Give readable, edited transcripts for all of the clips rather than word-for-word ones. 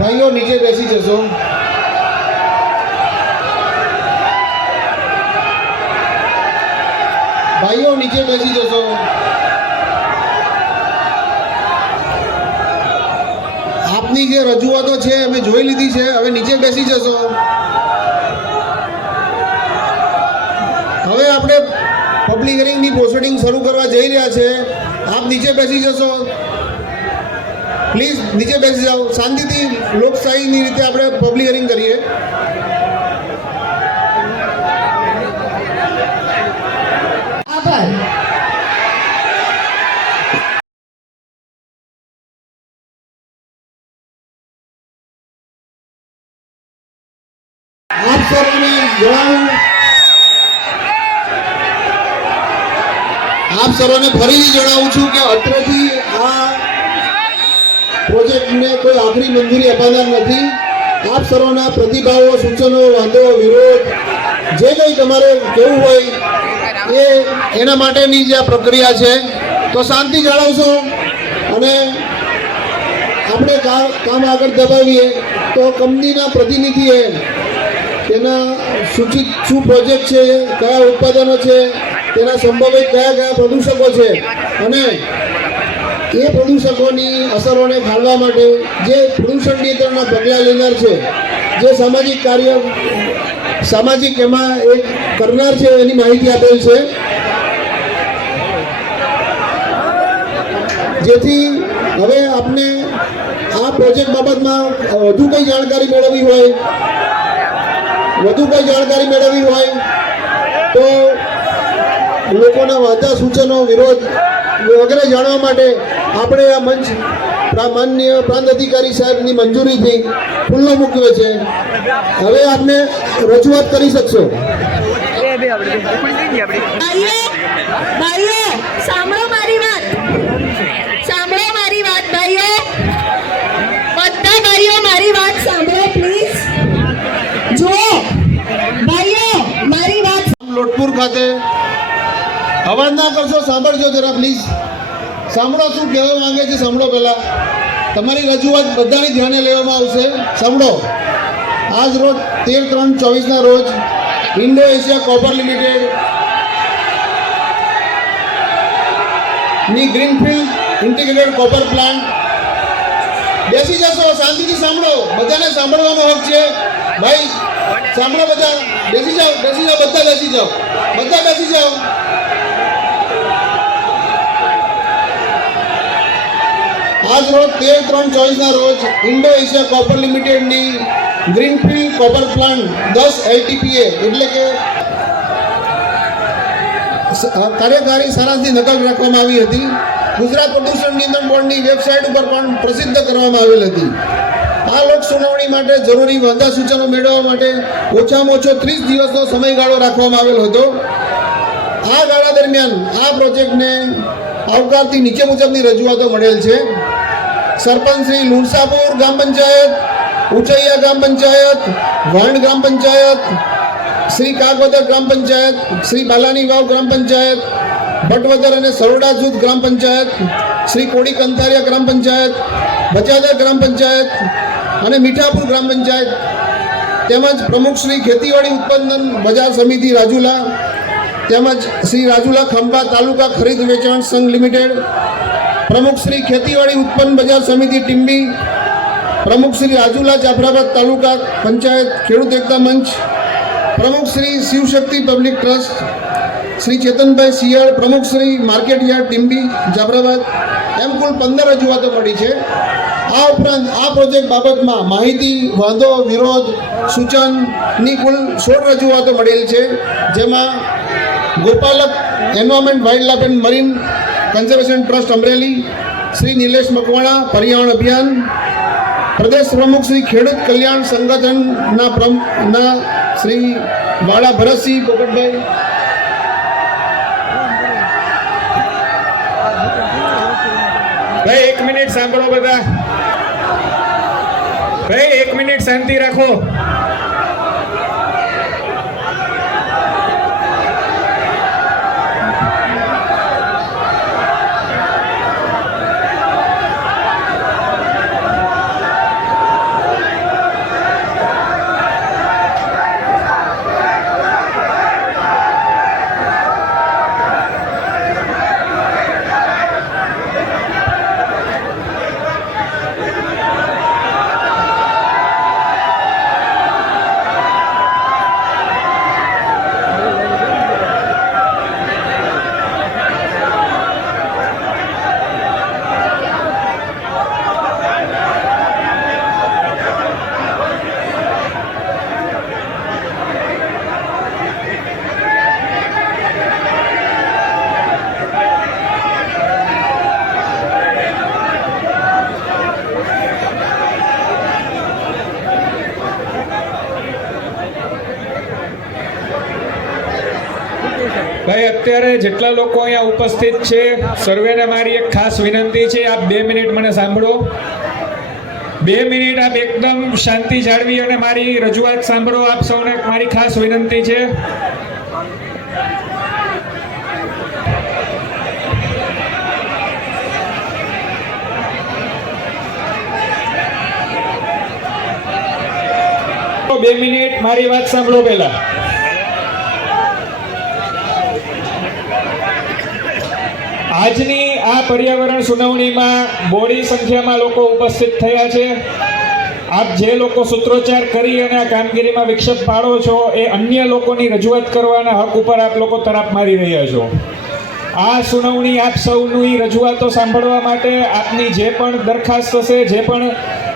ભાઈઓ નીચે બેસી જશો. ભાઈઓ નીચે બેસી જશો. આપની જે રજૂઆતો છે અમે જોઈ લીધી છે. હવે નીચે બેસી જશો. હવે આપણે પબ્લિક હિયરિંગની પ્રોસિડિંગ શરૂ કરવા જઈ રહ્યા છે. આપ નીચે બેસી જશો. પ્લીઝ નીચે બેસી જાઓ. શાંતિથી લોકશાહીની રીતે આપણે પબ્લિક હિયરિંગ કરીએ. આભાર. આપ સર્વને જણાવું, આપ સર્વને ફરીથી જણાવું છું કે અત્રેથી આ પ્રોજેક્ટને કોઈ આખરી મંજૂરી અપાનાર નથી. આપ સર્વના પ્રતિભાવો, સૂચનો, વાંધો, વિરોધ જે કંઈ તમારે કહેવું હોય એના માટેની જે આ પ્રક્રિયા છે, તો શાંતિ જાળવશો અને આપણે કામ આગળ દબાવીએ. તો કંપનીના પ્રતિનિધિએ તેના સૂચિત શું પ્રોજેક્ટ છે, કયા ઉત્પાદનો છે, તેના સંભવિત કયા કયા પ્રદૂષકો છે અને એ પ્રદૂષકોની અસરોને ખાળવા માટે જે પ્રદૂષણ નિયંત્રણના પગલાં લેનાર છે, જે સામાજિક એમાં એક કરનાર છે, એની માહિતી આપેલ છે. જેથી હવે આપને આ પ્રોજેક્ટ બાબતમાં વધુ કંઈ જાણકારી મેળવવી હોય તો લોકોના વાંધા, સૂચનો, વિરોધ વગેરે જાણવા માટે આપણે આ મંચ માનનીય પ્રાંત અધિકારી સાહેબની મંજૂરીથી ખુલ્લો મૂક્યો છે. હવે આપને રજૂઆત કરી શકશો. ભાઈઓ સાંભળો મારી વાત. ભાઈઓ, બધા ભાઈઓ મારી વાત સાંભળો પ્લીઝ. જો ભાઈઓ મારી વાત. લોટપુર ખાતે અવાજ ના કરશો, સાંભળજો જરા પ્લીઝ. સાંભળો શું કહેવા માંગે છે, સાંભળો. પહેલા તમારી રજૂઆત બધાની ધ્યાને લેવામાં આવશે. સાંભળો. આજ રોજ 13/3/24 રોજ ઇન્ડો એશિયા કોપર લિમિટેડ ની ગ્રીનફિલ્ડ ઇન્ટિગ્રેટેડ કોપર પ્લાન્ટ. બેસી જશો, શાંતિથી સાંભળો. બધાને સાંભળવાનો હક છે ભાઈ. સાંભળો બધા. બેસી જાઓ, બધા બેસી જાઓ. આજ રોજ 13/3/24 રોજ ઇન્ડો એશિયા કોપર લિમિટેડની ગ્રીનફિલ્ડ કોપર પ્લાન્ટ 10 LTPA એટલે કે કાર્યકારી સારાંશની નકલ રાખવામાં આવી હતી. ગુજરાત પ્રદૂષણ નિયંત્રણ બોર્ડની વેબસાઇટ ઉપર પણ પ્રસિદ્ધ કરવામાં આવેલ હતી. આ લોક સુનાવણી માટે જરૂરી વાંધા સૂચનો મેળવવા માટે ઓછામાં ઓછો 30 દિવસનો સમયગાળો રાખવામાં આવેલો હતો. આ ગાળા દરમિયાન આ પ્રોજેક્ટને આવકારતી નીચે મુજબની રજૂઆતો મળેલ છે. સરપંચ શ્રી લુણસાપુર ગ્રામ પંચાયત, ઉચૈયા ગ્રામ પંચાયત, વાંડ ગ્રામ પંચાયત, શ્રી કાગવદર ગ્રામ પંચાયત, શ્રી બાલાની વાવ ગ્રામ પંચાયત, ભટવદર અને સરોડા જૂથ ગ્રામ પંચાયત, શ્રી કોડી કંથારિયા ગ્રામ પંચાયત, બચાદર ગ્રામ પંચાયત અને મીઠાપુર ગ્રામ પંચાયત, તેમજ પ્રમુખ શ્રી ખેતીવાડી ઉત્પાદન બજાર સમિતિ રાજુલા, તેમજ શ્રી રાજુલા ખંભા તાલુકા ખરીદ વેચાણ સંઘ લિમિટેડ, પ્રમુખ શ્રી ખેતીવાડી ઉત્પન્ન બજાર સમિતિ ટીમ્બી, પ્રમુખ શ્રી રાજુલા જાફરાબાદ તાલુકા પંચાયત ખેડૂત એકતા મંચ, પ્રમુખ શ્રી શિવશક્તિ પબ્લિક ટ્રસ્ટ, શ્રી ચેતનભાઈ સિયાળ, પ્રમુખ શ્રી માર્કેટ યાર્ડ ટીમ્બી જાફરાબાદ. એમ કુલ 15 રજૂઆતો મળી છે. આ ઉપરાંત આ પ્રોજેક્ટ બાબતમાં માહિતી, વાંધો, વિરોધ, સૂચનની કુલ 16 રજૂઆતો મળેલ છે. જેમાં Gopalak environment wildlife and marine conservation trust Amreli, Shri Nilesh Makwana પર્યાવરણ અભિયાન, પ્રદેશ પ્રમુખ શ્રી ખેડૂત કલ્યાણ સંગઠનના શ્રી વાળા ભરતસિંહ પોપટભાઈ, ભાઈ 1 મિનિટ સાંભળો બધા. ભાઈ 1 મિનિટ શાંતિ રાખો. ભાઈ અત્યારે જેટલા લોકો અહીંયા ઉપસ્થિત છે સર્વેને મારી એક ખાસ વિનંતી છે, આપ 2 મિનિટ મને સાંભળો. 2 મિનિટ આપ એકદમ શાંતિ જાળવી અને મારી રજૂઆત સાંભળો. આપ સૌને મારી ખાસ વિનંતી છે. તો 2 મિનિટ મારી વાત સાંભળો પહેલા. આજની આ પર્યાવરણ સુનાવણીમાં બોડી સંખ્યામાં લોકો ઉપસ્થિત થયા છે. આપ જે લોકો સૂત્રોચ્ચાર કરી અને આ કામગીરીમાં વિક્ષેપ પાડો છો એ અન્ય લોકોની રજૂઆત કરવાના હક ઉપર આપ લોકો તરાપ મારી રહ્યા છો. આ સુનાવણી આપ સૌની રજૂઆતો સાંભળવા માટે, આપની જે પણ દરખાસ્ત હશે, જે પણ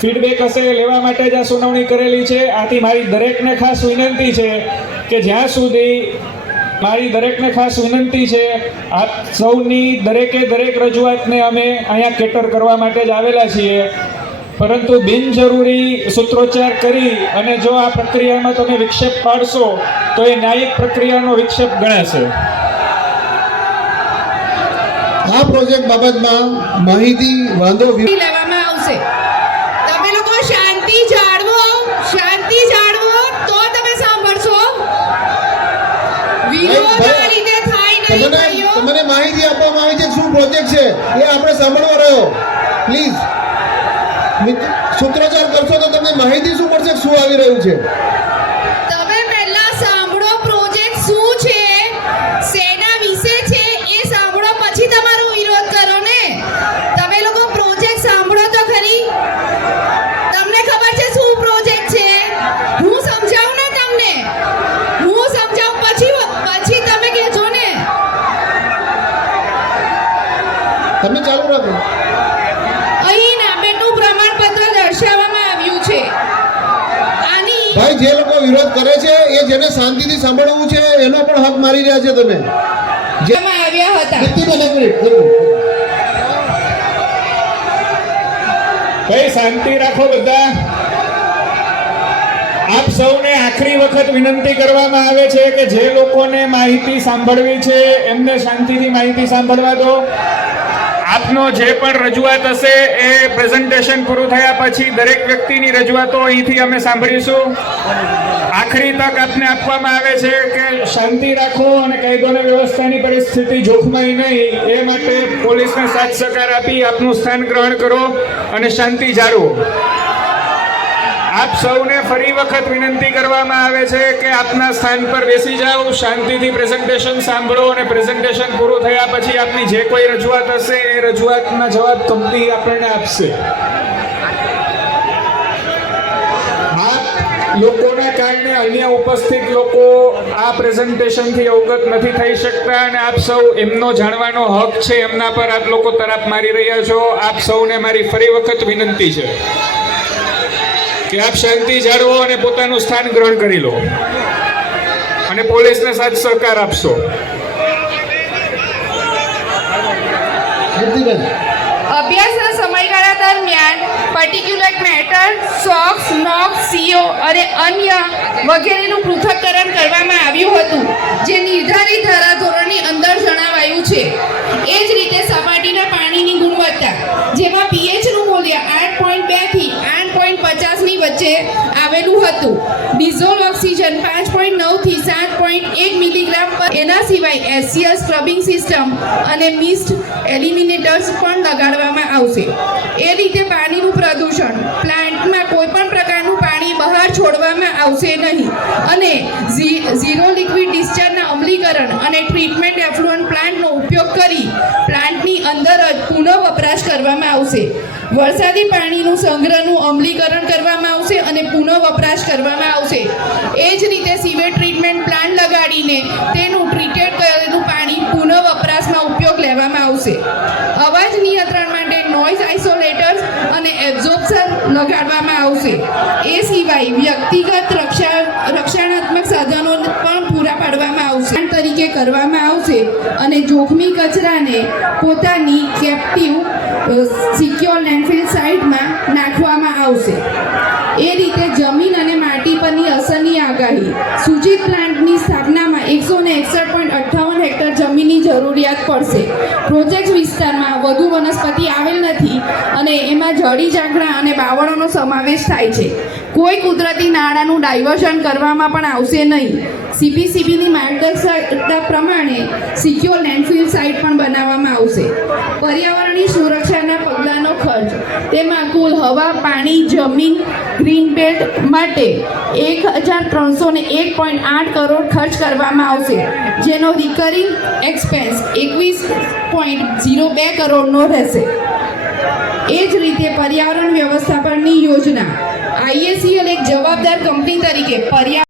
ફીડબેક હશે લેવા માટે જ આ સુનાવણી કરેલી છે. આથી મારી દરેકને ખાસ વિનંતી છે કે જ્યાં સુધી આપ સૌની દરેકે દરેક રજૂઆતને અમે અહીંયા કેટર કરવા માટે જ આવેલા છીએ, પરંતુ બિનજરૂરી સૂત્રોચ્ચાર કરી અને જો આ પ્રક્રિયામાં તમે વિક્ષેપ પાડશો તો એ ન્યાયિક પ્રક્રિયાનો વિક્ષેપ ગણાશે. આ પ્રોજેક્ટ બાબતમાં માહિતી વાંધો લેવામાં આવશે. તમે લોકો શાંતિ જાળવો તો તમે સાંભળશો. વિરોધના લીધે થાય નહીં ભાઈઓ. તમને માહિતી આપવામાં આવી છે કે શું પ્રોજેક્ટ છે એ આપણે સાંભળવા રહ્યો. પ્લીઝ સૂત્રોચ્ચાર કરશો તો તમને માહિતી શું પડશે કે શું આવી રહ્યું છે. તમે પહેલા સાંભળો પ્રોજેક્ટ શું છે, શેના વિશે છે એ સાંભળો, પછી તમારો વિરોધ કરો ને. તમે લોકો પ્રોજેક્ટ સાંભળો તો ખરી. તમને ખબર છે શું પ્રોજેક્ટ છે? હું સમજાવું ને તમને. પછી તમે કહેજો ને. તમે ચાલુ રાખો. અહીં નામેનું પ્રમાણપત્ર દર્શાવવામાં આવ્યું છે. આની ભાઈ જે લોકો વિરોધ કરે છે એ જેને શાંતિથી સાંભળવું છે એનો પણ હક મારી રહ્યા છે તમે. જેમાં આવ્યા હતા. એક મિનિટ. ભાઈ શાંતિ રાખો બધા. આપ સૌને આખરી વખત વિનંતી કરવામાં આવે છે કે જે લોકોને માહિતી સાંભળવી છે એમને શાંતિથી માહિતી સાંભળવા દો. આપનો જે પણ રજૂઆત હશે એ પ્રેઝન્ટેશન પૂરું થયા પછી દરેક વ્યક્તિની રજૂઆતો અહીંથી અમે સાંભળીશું. આખરી તક આપને આપવામાં આવે છે કે શાંતિ રાખો અને કાયદો અને વ્યવસ્થાની પરિસ્થિતિ જોખમાય નહીં એ માટે પોલીસને સાથ સહકાર આપી આપનું સ્થાન ગ્રહણ કરો અને શાંતિ જાળવો. આપ સૌને ફરી વખત વિનંતી કરવામાં આવે છે કે આપના સ્થાન પર બેસી જાઓ, શાંતિથી પ્રેઝન્ટેશન સાંભળો અને પ્રેઝન્ટેશન પૂરું થયા પછી આપની જે કોઈ રજૂઆત હશે એ રજૂઆતના જવાબ કંપની આપણને આપશે. આપ લોકોના કારણે અન્ય ઉપસ્થિત લોકો આ પ્રેઝન્ટેશનથી અવગત નથી થઈ શકતા અને આપ સૌ એમનો જાણવાનો હક છે, એમના પર આપ લોકો તરાપ મારી રહ્યા છો. આપ સૌને મારી ફરી વખત વિનંતી છે કે આપ શાંતિ જાળવો અને પોતાનું સ્થાન ગ્રહણ કરી લો અને પોલીસને સાથ સહકાર આપશો. અભ્યાસના સમયગાળા દરમિયાન particular matter, SOx, NOx, CO અને અન્ય વગેરેનું પૃથ્થકરણ કરવામાં આવ્યું હતું, જે નિર્ધારિત ધારાધોરણની અંદર જણાવાયું છે. એ જ રીતે સપાટીના પાણીની ગુણવત્તા, જેમાં પીએચનું મૂલ્ય 8.2 થી 8.50 ની વચ્ચે આવેલું હતું. ડિઝોલ્વ ઓક્સિજન 5.9 થી 7.1 મિલીગ્રામ પર. એના સિવાય એસસીએલ સ્ક્રબિંગ સિસ્ટમ અને મિસ્ટ એલિમિનેટર્સ પણ લગાડવામાં આવશે. એ રીતે પાણીનું પ્રદૂષણ, પ્લાન્ટમાં કોઈ પણ પ્રકારનું પાણી બહાર છોડવામાં આવશે નહીં અને ઝીરો લિક્વિડ ડિસ્ચાર્જના અમલીકરણ અને ટ્રીટમેન્ટ એફ્લુઅન્ટ પ્લાન્ટનો ઉપયોગ કરી પ્લાન્ટની અંદર જ પુનઃ વપરાશ કરવામાં આવશે. વરસાદી પાણીનું સંગ્રહનું અમલીકરણ કરવામાં આવશે અને પુનઃ વપરાશ કરવામાં આવશે. એ જ રીતે સીવેજ ટ્રીટમેન્ટ પ્લાન્ટ લગાડીને તેનું ટ્રીટેડ કરેલું પાણી પુનઃ વપરાશમાં ઉપયોગ લેવામાં આવશે. અવાજ નિયંત્રણ માટે નોઇઝ આઇસોલેટર્સ અને એબ્ઝોર્બર લગાડવામાં આવશે. એ સિવાય વ્યક્તિગત રક્ષણાત્મક સાધનો પણ પૂરા પાડવામાં આવશે તરીકે કરવામાં આવશે અને જોખમી કચરાને પોતાની કેપ્ટિવ સિક્યોર લેન્ડફિલ સાઇટમાં નાખવામાં આવશે. એ રીતે જમીન અને માટી પરની અસરની આગાહી. સૂચિત પ્લાન્ટની સ્થાપનામાં 161.58 હેક્ટર પડશે. પ્રોજેક્ટ વિસ્તારમાં વધુ વનસ્પતિ આવેલ નથી અને એમાં જડી ઝાકડા અને બાવળોનો સમાવેશ થાય છે. કોઈ કુદરતી નાળાનું ડાયવર્ઝન કરવામાં પણ આવશે નહીં. CPCBની માર્ગદર્શિકા પ્રમાણે સિક્યોર લેન્ડફિલ સાઇટ પણ બનાવવામાં આવશે. પર્યાવરણની સુરક્ષાના પગલાંનો ખર્ચ, તેમાં કુલ હવા, પાણી, જમીન, ગ્રીન બેલ્ટ માટે 1,301.8 કરોડ ખર્ચ કરવામાં આવશે, જેનો રિકરિંગ એક્સપેન્સ 21.02 કરોડનો રહેશે. એ જ રીતે પર્યાવરણ વ્યવસ્થાપનની યોજના, IACL એક જવાબદાર કંપની તરીકે પર્યાવરણ